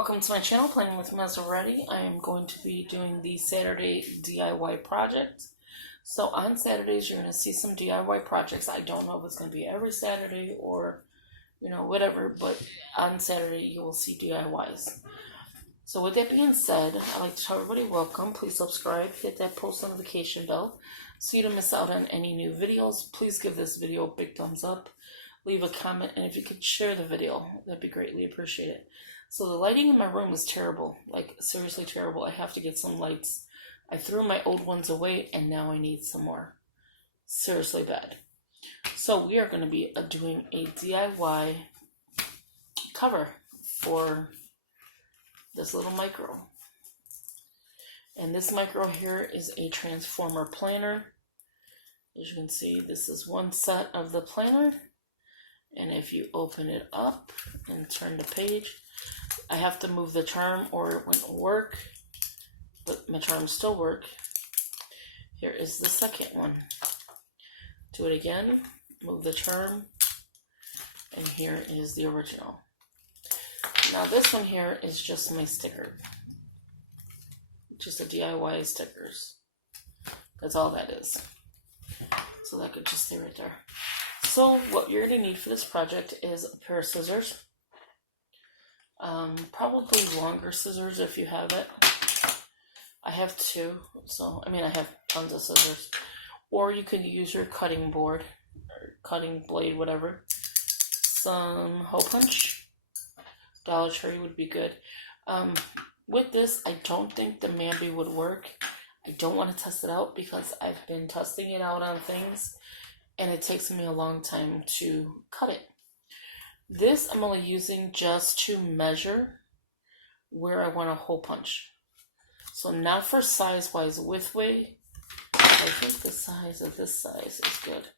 Welcome to my channel, Planning with Monserrate. I am going to be doing the Saturday DIY project. So on Saturdays, you're going to see some DIY projects. I don't know if it's going to be every Saturday or, whatever, but on Saturday, you will see DIYs. So with that being said, I'd like to tell everybody welcome. Please subscribe, hit that post notification bell so you don't miss out on any new videos. Please give this video a big thumbs up, leave a comment, and if you could share the video, that'd be greatly appreciated. So the lighting in my room is terrible, like seriously terrible. I have to get some lights. I threw my old ones away and now I need some more. Seriously bad. So we are going to be doing a DIY cover for this little micro. And this micro here is a transformer planner. As you can see, this is one set of the planner. And if you open it up and turn the page, I have to move the charm or it wouldn't work, but my charms still work. Here is the second one. Do it again, move the charm, and here is the original. Now this one here is just my sticker. Just a DIY stickers. That's all that is. So that could just stay right there. So what you're going to need for this project is a pair of scissors. Probably longer scissors if you have it. I have two, so I have tons of scissors. Or you could use your cutting board or cutting blade, whatever. Some hole punch. Dollar Tree would be good. With this, I don't think the Mamby would work. I don't want to test it out because I've been testing it out on things and it takes me a long time to cut it. This I'm only using just to measure where I want a hole punch. So not for size-wise, width-way. I think the size of this size is good.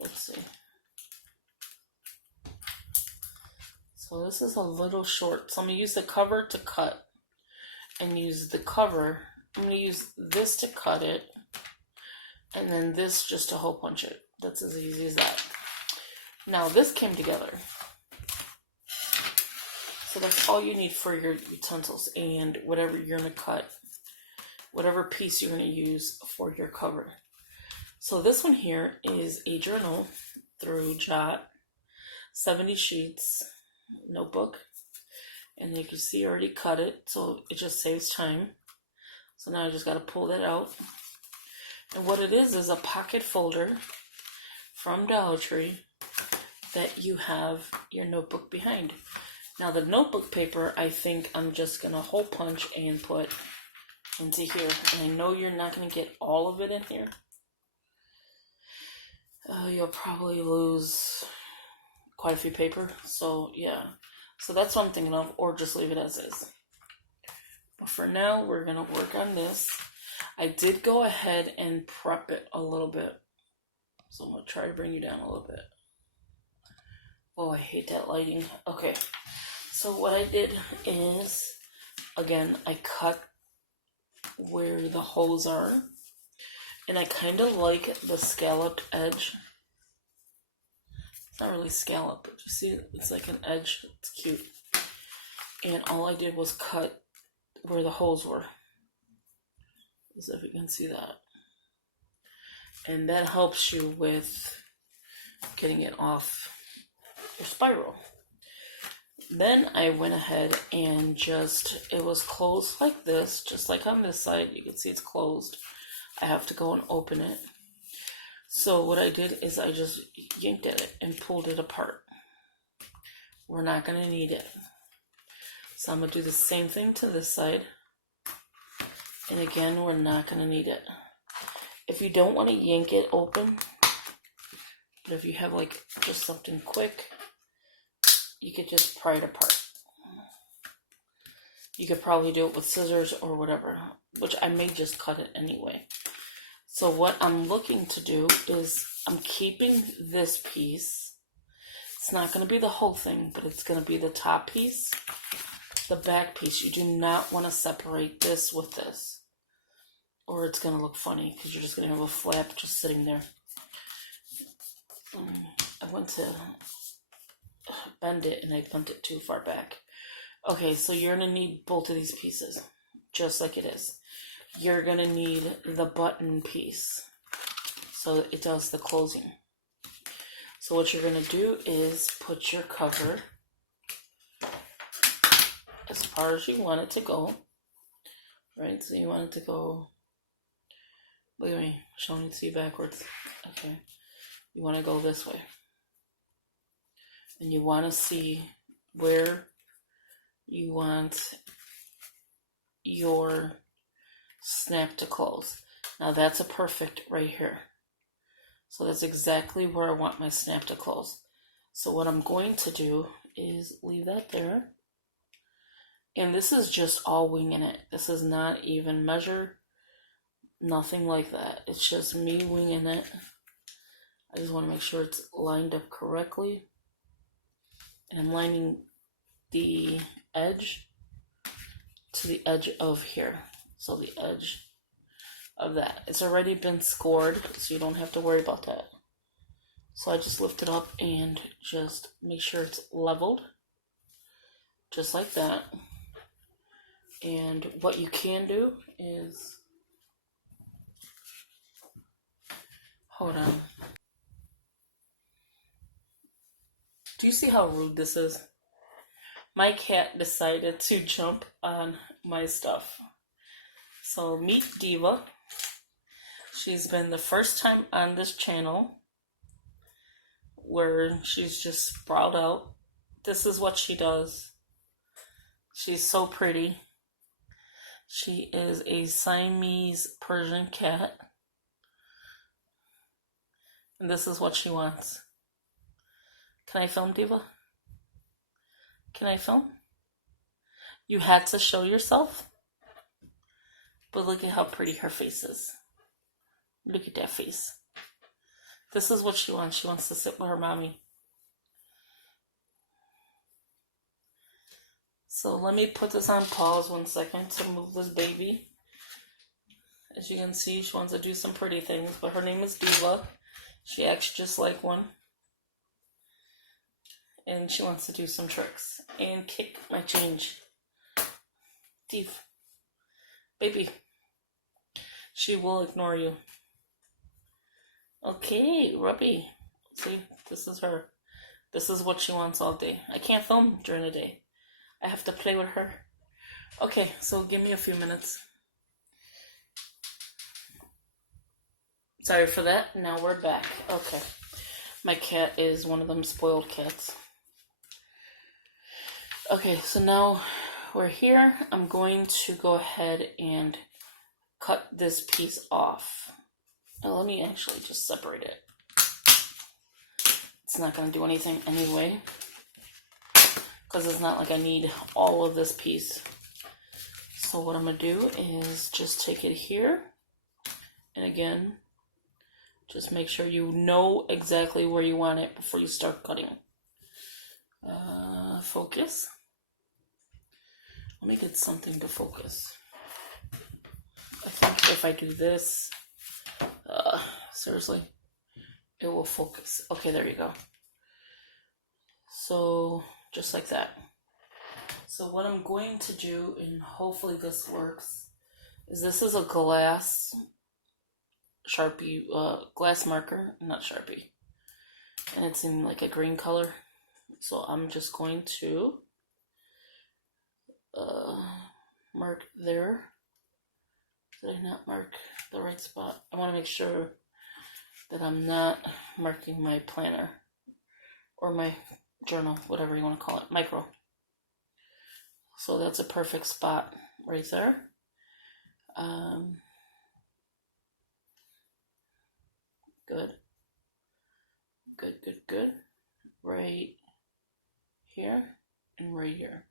Let's see. So this is a little short. So I'm going to use the cover to cut and use the cover. I'm going to use this to cut it and then this just to hole punch it. That's as easy as that. Now this came together. So that's all you need for your utensils and whatever you're going to cut, whatever piece you're going to use for your cover. So this one here is a journal through Jot, 70 sheets, notebook. And you can see I already cut it, so it just saves time. So now I just got to pull that out. And what it is a pocket folder from Dollar Tree that you have your notebook behind. Now the notebook paper, I think I'm just going to hole punch and put into here. And I know you're not going to get all of it in here. You'll probably lose quite a few paper. So yeah, so that's what I'm thinking of, or just leave it as is. But for now, we're going to work on this. I did go ahead and prep it a little bit. So I'm going to try to bring you down a little bit. Oh, I hate that lighting. Okay. So what I did is, again, I cut where the holes are. And I kind of like the scalloped edge. It's not really scalloped, but you see, it's like an edge. It's cute. And all I did was cut where the holes were. As if you can see that. And that helps you with getting it off your spiral. Then I went ahead and it was closed like this, just like on this side. You can see it's closed. I have to go and open it. So what I did is I just yanked at it and pulled it apart. We're not going to need it. So I'm going to do the same thing to this side. And again, we're not going to need it. If you don't want to yank it open, but if you have like just something quick, you could just pry it apart. You could probably do it with scissors or whatever, which I may just cut it anyway. So what I'm looking to do is I'm keeping this piece. It's not going to be the whole thing, but it's going to be the top piece, the back piece. You do not want to separate this with this, or it's going to look funny because you're just going to have a flap just sitting there. I went to bend it and I bent it too far back. Okay, so you're going to need both of these pieces, just like it is. You're going to need the button piece, so it does the closing. So what you're going to do is put your cover as far as you want it to go, right? So you want it to go, look at me, showing it to you backwards. Okay, you want to go this way. And you want to see where you want your snap to close. Now that's a perfect right here. So that's exactly where I want my snap to close. So what I'm going to do is leave that there. And this is just all winging it. This is not even measure, nothing like that. It's just me winging it. I just want to make sure it's lined up correctly. And I'm lining the edge to the edge of here. So the edge of that. It's already been scored, so you don't have to worry about that. So I just lift it up and just make sure it's leveled. Just like that. And what you can do is, hold on. Do you see how rude this is? My cat decided to jump on my stuff. So meet Diva. She's been the first time on this channel where she's just sprawled out. This is what she does. She's so pretty. She is a Siamese Persian cat. And this is what she wants. Can I film, Diva? Can I film? You had to show yourself? But look at how pretty her face is. Look at that face. This is what she wants. She wants to sit with her mommy. So let me put this on pause 1 second to move this baby. As you can see, she wants to do some pretty things, but her name is Diva. She acts just like one. And she wants to do some tricks and kick my change. Div. Baby. She will ignore you. Okay, Ruby. See, this is her. This is what she wants all day. I can't film during the day. I have to play with her. Okay, so give me a few minutes. Sorry for that. Now we're back. Okay. My cat is one of them spoiled cats. Okay, so now we're here. I'm going to go ahead and cut this piece off. Now let me actually just separate it. It's not going to do anything anyway, because it's not like I need all of this piece. So what I'm going to do is just take it here, and again, just make sure you know exactly where you want it before you start cutting. Focus. Let me get something to focus. I think if I do this, seriously, it will focus. Okay, there you go. So, just like that. So what I'm going to do, and hopefully this works, is this is a glass Sharpie, glass marker, not Sharpie. And it's in like a green color. So I'm just going to mark there. Did I not mark the right spot? I want to make sure that I'm not marking my planner or my journal, whatever you want to call it, micro. So that's a perfect spot right there. Good. Good. Right here and right here.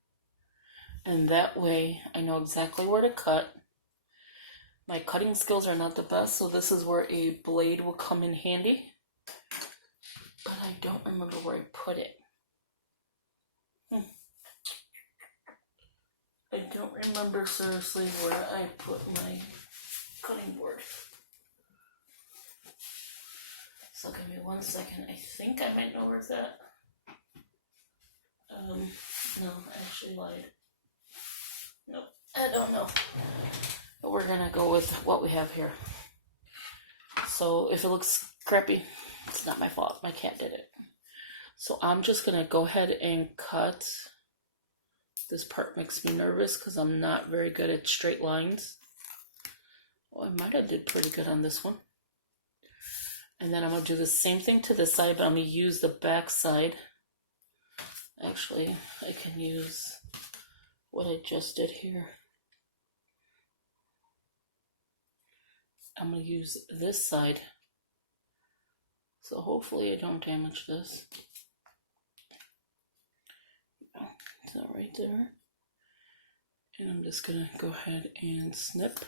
And that way I know exactly where to cut. My cutting skills are not the best, so this is where a blade will come in handy. But I don't remember where I put it. I don't remember seriously where I put my cutting board. So give me 1 second. I think I might know where's that. No, I actually lied. Nope, I don't know. But we're gonna go with what we have here. So if it looks crappy, it's not my fault. My cat did it. So I'm just gonna go ahead and cut. This part makes me nervous because I'm not very good at straight lines. Well, I might have did pretty good on this one. And then I'm gonna do the same thing to this side, but I'm gonna use the back side. Actually, I can use what I just did here. I'm going to use this side. So hopefully I don't damage this. So right there. And I'm just going to go ahead and snip.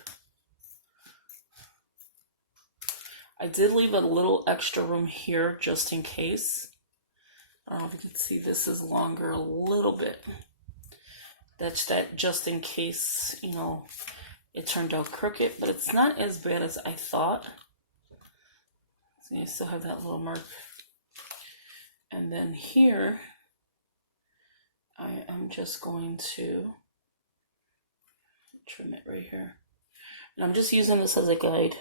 I did leave a little extra room here just in case. I don't know if you can see this is longer a little bit. That's that just in case, you know, it turned out crooked, but it's not as bad as I thought. So you still have that little mark. And then here, I am just going to trim it right here. And I'm just using this as a guide.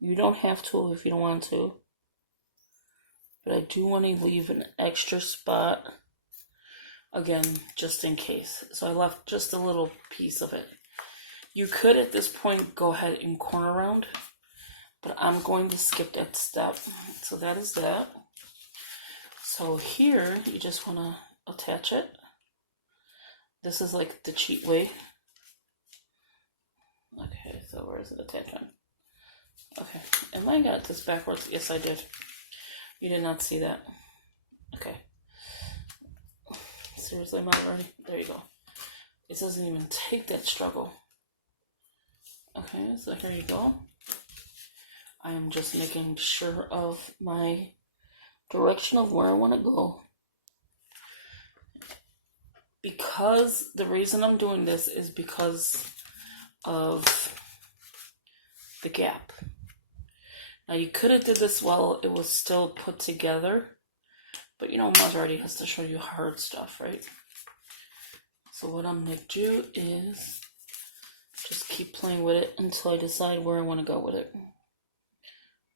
You don't have to if you don't want to. But I do want to leave an extra spot, again, just in case. So I left just a little piece of it. You could at this point go ahead and corner round, but I'm going to skip that step. So that is that. So here, you just want to attach it. This is like the cheat way. Okay, so where is it attachment? Okay, am I got this backwards? Yes, I did. You did not see that. Okay. Seriously, am I ready? There you go. It doesn't even take that struggle. Okay, so here you go. I am just making sure of my direction of where I want to go. Because the reason I'm doing this is because of the gap. Now you could have did this while it was still put together, but you know Monserrate has to show you hard stuff, right? So what I'm going to do is just keep playing with it until I decide where I want to go with it.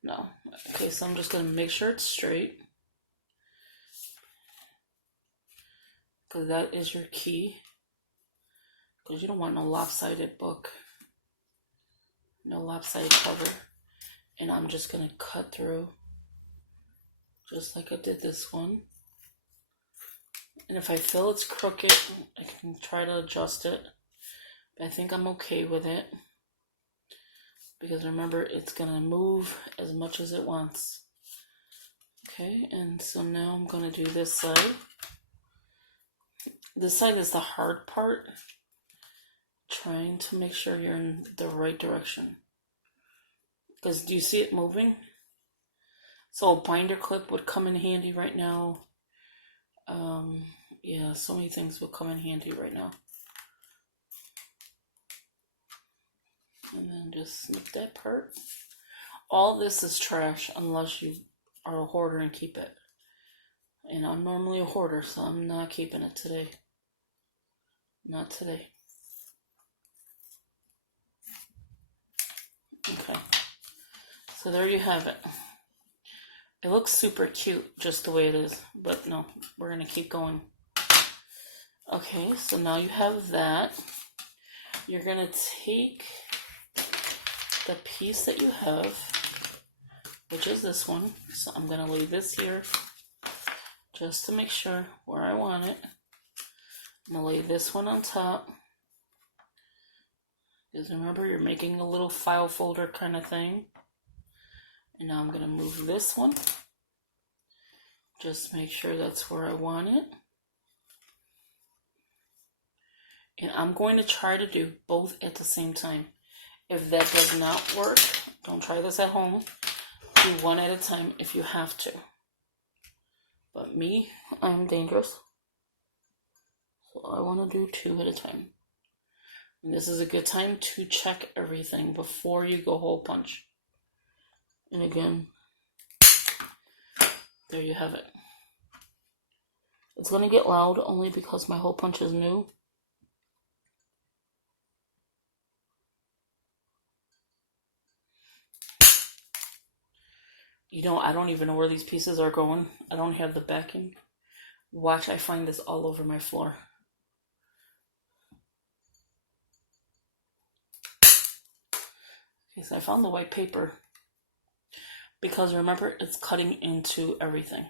No. Okay, so I'm just going to make sure it's straight. Because that is your key. Because you don't want no lopsided book. No lopsided cover. And I'm just going to cut through. Just like I did this one. And if I feel it's crooked, I can try to adjust it. But I think I'm okay with it. Because remember, it's going to move as much as it wants. Okay, and so now I'm going to do this side. This side is the hard part. Trying to make sure you're in the right direction. Because do you see it moving? So a binder clip would come in handy right now. Yeah, so many things will come in handy right now. And then just snip that part. All this is trash unless you are a hoarder and keep it. And I'm normally a hoarder, so I'm not keeping it today. Not today. Okay. So there you have it. It looks super cute just the way it is. But no, we're going to keep going. Okay, so now you have that. You're going to take the piece that you have, which is this one. So I'm going to leave this here just to make sure where I want it. I'm going to lay this one on top. Because remember, you're making a little file folder kind of thing. And now I'm going to move this one. Just make sure that's where I want it. And I'm going to try to do both at the same time. If that does not work, don't try this at home. Do one at a time if you have to. But me, I'm dangerous. So I want to do two at a time. And this is a good time to check everything before you go hole punch. And again, there you have it. It's going to get loud only because my hole punch is new. You know, I don't even know where these pieces are going. I don't have the backing. Watch, I find this all over my floor. Okay, so I found the white paper. Because remember, it's cutting into everything.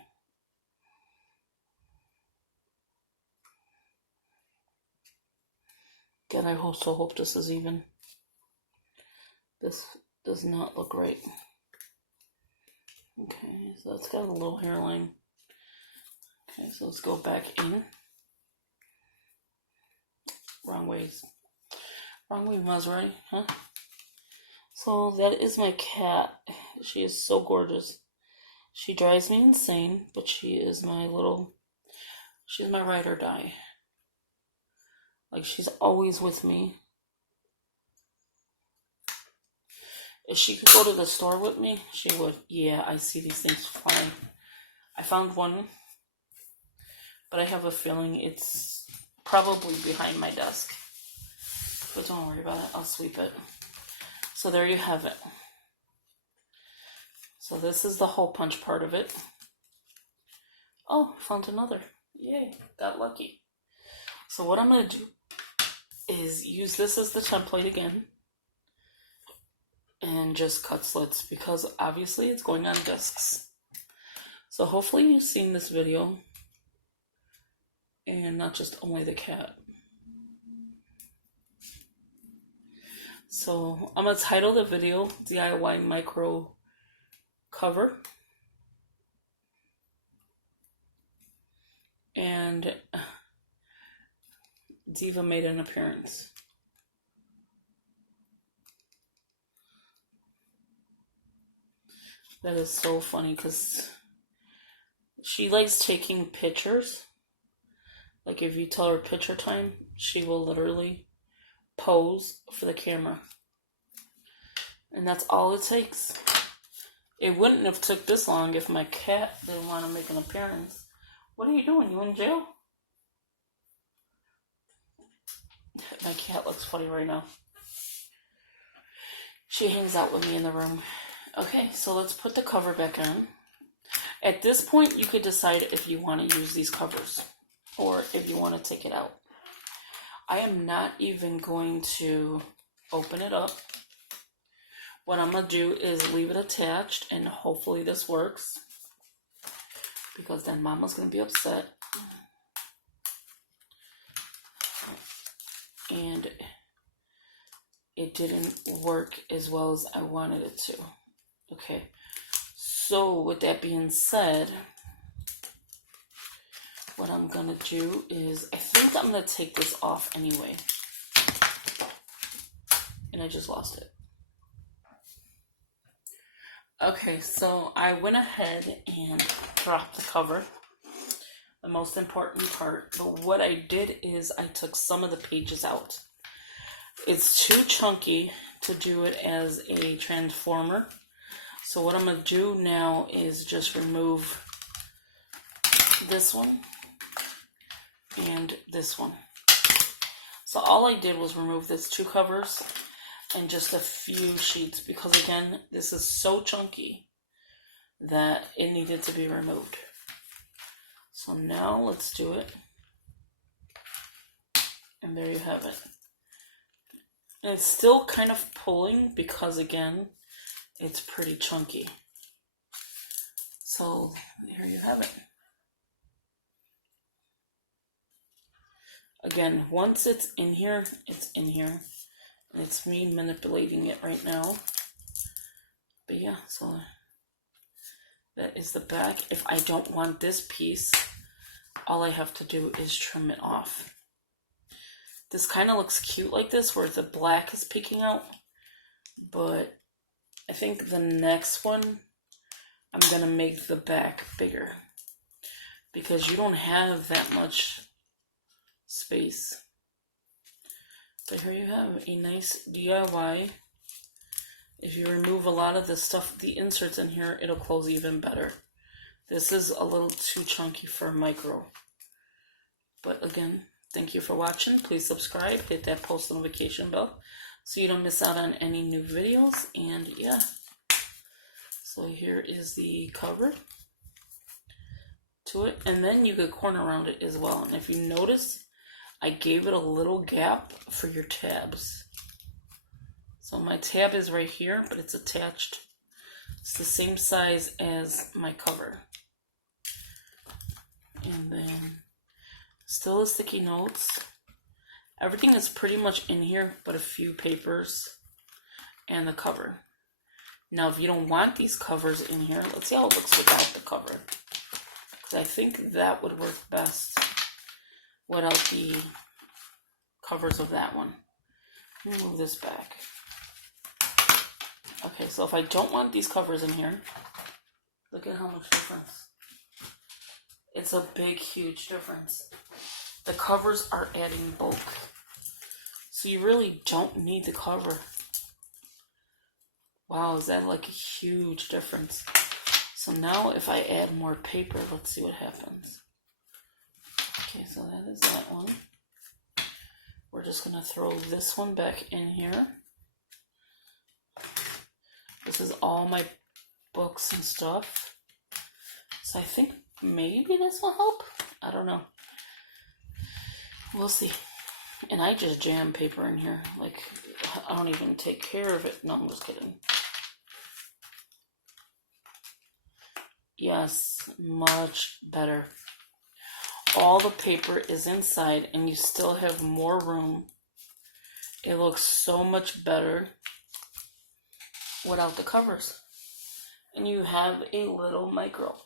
Again, I also hope this is even. This does not look right. Okay, so it's got a little hairline. Okay, so let's go back in. Wrong way, Monserrate, huh? So that is my cat. She is so gorgeous. She drives me insane, but she is she's my ride or die. Like, she's always with me. If she could go to the store with me, she would. Yeah, I see these things flying. I found one, but I have a feeling it's probably behind my desk. But don't worry about it, I'll sweep it. So there you have it. So this is the hole punch part of it. Oh, found another. Yay, got lucky. So what I'm going to do is use this as the template again. And just cut slits because obviously it's going on discs. So hopefully you've seen this video and not just only the cat. So I'm going to title the video DIY Micro Cover. And Diva made an appearance. That is so funny because she likes taking pictures. Like if you tell her picture time, she will literally pose for the camera. And that's all it takes. It wouldn't have took this long if my cat didn't want to make an appearance. What are you doing? You in jail? My cat looks funny right now. She hangs out with me in the room. Okay, so let's put the cover back on. At this point, you could decide if you want to use these covers or if you want to take it out. I am not even going to open it up. What I'm going to do is leave it attached, and hopefully this works, because then Mama's going to be upset. And it didn't work as well as I wanted it to. Okay, so with that being said, what I'm going to do is, I think I'm going to take this off anyway. And I just lost it. Okay, so I went ahead and dropped the cover, the most important part. But what I did is I took some of the pages out. It's too chunky to do it as a transformer. So what I'm going to do now is just remove this one and this one. So all I did was remove these two covers and just a few sheets, because again, this is so chunky that it needed to be removed. So now let's do it. And there you have it. And it's still kind of pulling because again, it's pretty chunky. So there you have it. Again, once it's in here, it's in here. And it's me manipulating it right now. But yeah, so that is the back. If I don't want this piece, all I have to do is trim it off. This kind of looks cute like this, where the black is peeking out. But I think the next one, I'm going to make the back bigger, because you don't have that much space. But here you have a nice DIY. If you remove a lot of the stuff, the inserts in here, it'll close even better. This is a little too chunky for a micro. But again, thank you for watching. Please subscribe, hit that post notification bell so you don't miss out on any new videos. And yeah, so So here is the cover to it, and then you could corner around it as well. And if you notice, I gave it a little gap for your tabs. So my tab is right here, but it's attached. It's the same size as my cover. And then still the sticky notes. Everything is pretty much in here but a few papers and the cover. Now if you don't want these covers in here, let's see how it looks without the cover. Because I think that would work best without the covers of that one. Let me move this back. Okay, so if I don't want these covers in here, look at how much difference. It's a big, huge difference. The covers are adding bulk. So you really don't need the cover. Wow, is that like a huge difference? So now if I add more paper, let's see what happens. Okay, so that is that one. We're just going to throw this one back in here. This is all my books and stuff. So I think maybe this will help. I don't know. We'll see. And I just jam paper in here. Like, I don't even take care of it. No, I'm just kidding. Yes, much better. All the paper is inside and you still have more room. It looks so much better without the covers. And you have a little micro.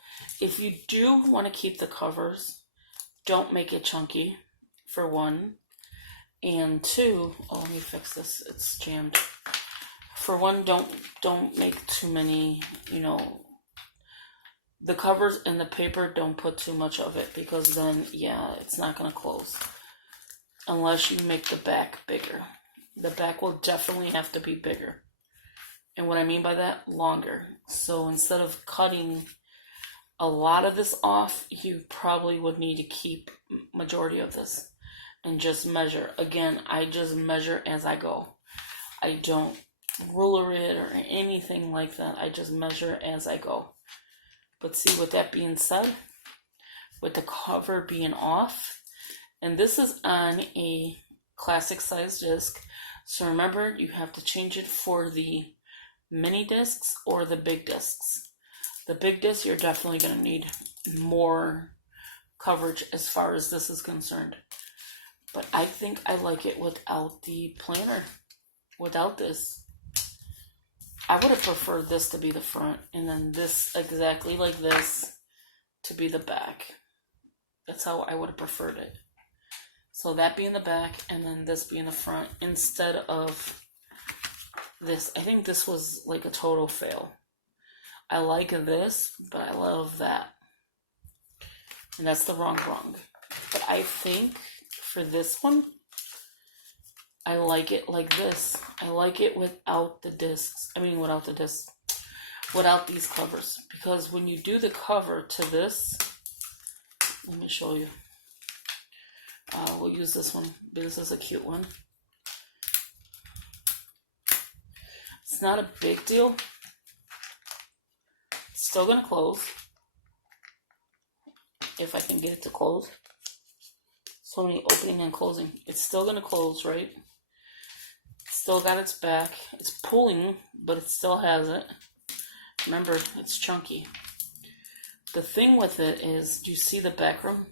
If you do want to keep the covers, don't make it chunky, for one. And two, oh, let me fix this. It's jammed. For one, don't make too many, the covers and the paper, don't put too much of it, because then, yeah, it's not going to close. Unless you make the back bigger. The back will definitely have to be bigger. And what I mean by that, longer. So instead of cutting a lot of this off, you probably would need to keep majority of this and just measure. Again, I just measure as I go. I don't ruler it or anything like that. I just measure as I go. But see, with that being said, with the cover being off, and this is on a classic size disc, so remember, you have to change it for the mini discs or the big discs. The big disc, you're definitely going to need more coverage as far as this is concerned. But I think I like it without the planner. Without this. I would have preferred this to be the front, and then this exactly like this to be the back. That's how I would have preferred it. So that being the back, and then this being the front, instead of this. I think this was like a total fail. I like this, but I love that. And that's the wrong. But I think for this one, I like it like this. I like it without the discs. Without these covers. Because when you do the cover to this, let me show you. We'll use this one. This is a cute one. It's not a big deal. It's still going to close. If I can get it to close. So many opening and closing. It's still going to close, right? It's still got its back. It's pulling, but it still has it. Remember, it's chunky. The thing with it is, do you see the back room?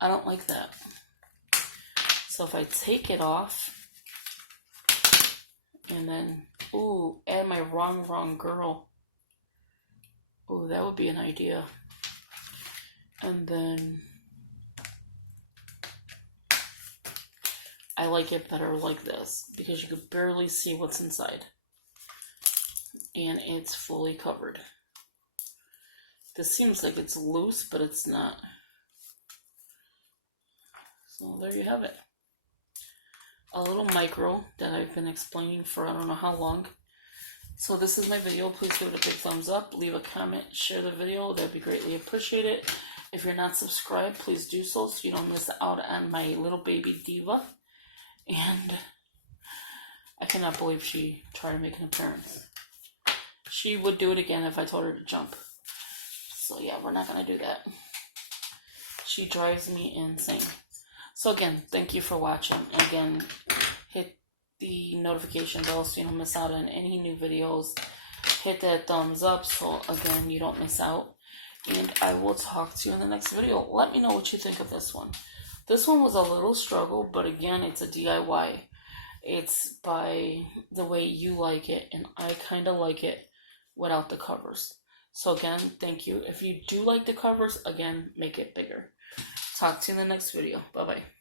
I don't like that. So if I take it off, and then, add my wrong girl. That would be an idea. And then, I like it better like this, because you could barely see what's inside. And it's fully covered. This seems like it's loose, but it's not. So there you have it. A little micro that I've been explaining for I don't know how long. So this is my video. Please give it a big thumbs up. Leave a comment. Share the video. That would be greatly appreciated. If you're not subscribed, please do so you don't miss out on my little baby Diva. And I cannot believe she tried to make an appearance. She would do it again if I told her to jump. So yeah, we're not going to do that. She drives me insane. So again, thank you for watching. Again, hit the notification bell so you don't miss out on any new videos. Hit that thumbs up so again you don't miss out. And I will talk to you in the next video. Let me know what you think of this one. This one was a little struggle, but again, it's a DIY. It's by the way you like it, and I kind of like it without the covers. So again, thank you. If you do like the covers, again, make it bigger. Talk to you in the next video. Bye-bye.